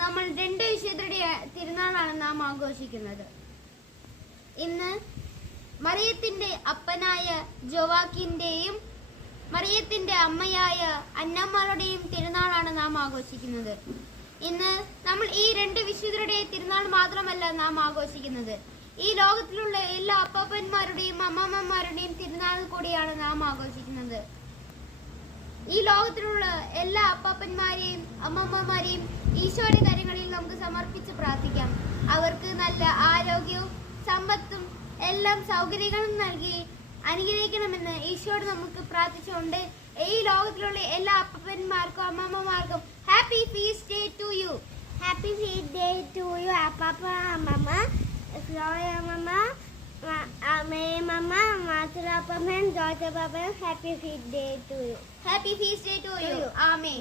നമ്മൾ രണ്ട് വിശുദ്ധരുടെ തിരുനാളാണ് നാം ആഘോഷിക്കുന്നത്. ഇന്ന് മറിയത്തിന്റെ അപ്പനായ ജോവാക്കിന്റെയും മറിയത്തിന്റെ അമ്മയായ അന്നമ്മളുടെയും തിരുനാളാണ് നാം ആഘോഷിക്കുന്നത്. ഇന്ന് നമ്മൾ ഈ രണ്ട് വിശുദ്ധരുടെ തിരുനാൾ മാത്രമല്ല നാം ആഘോഷിക്കുന്നത്, ഈ ലോകത്തിലുള്ള എല്ലാ അപ്പാപ്പന്മാരുടെയും അമ്മമ്മമാരുടെയും തിരുനാൾ കൂടിയാണ് നാം ആഘോഷിക്കുന്നത്. ഈ ലോകത്തിലുള്ള എല്ലാ അപ്പാപ്പന്മാരെയും അമ്മമ്മമാരെയും ഈശോയുടെ കരങ്ങളിൽ നമുക്ക് സമർപ്പിച്ച് പ്രാർത്ഥിക്കാം. അവർക്ക് നല്ല ആരോഗ്യവും സമ്പത്തും എല്ലാം സൗകര്യങ്ങളും നൽകി അനുഗ്രഹിക്കണമെന്ന് ഈശോയോട് നമുക്ക് പ്രാർത്ഥിച്ചുകൊണ്ട് ഈ ലോകത്തിലുള്ള എല്ലാ അപ്പന്മാർക്കും അമ്മമ്മമാർക്കും happy feast day to you. Happy feast day to you അപ്പാപ്പ, അമ്മമ്മ, ഫ്ലോയ അമ്മമ്മ, മേരി അമ്മമ്മ, മാത്തുല അപ്പമ്മൻ, ജോർജ് അപ്പാപ്പൻ. Happy feast day to you. Happy feast day to you. Amen.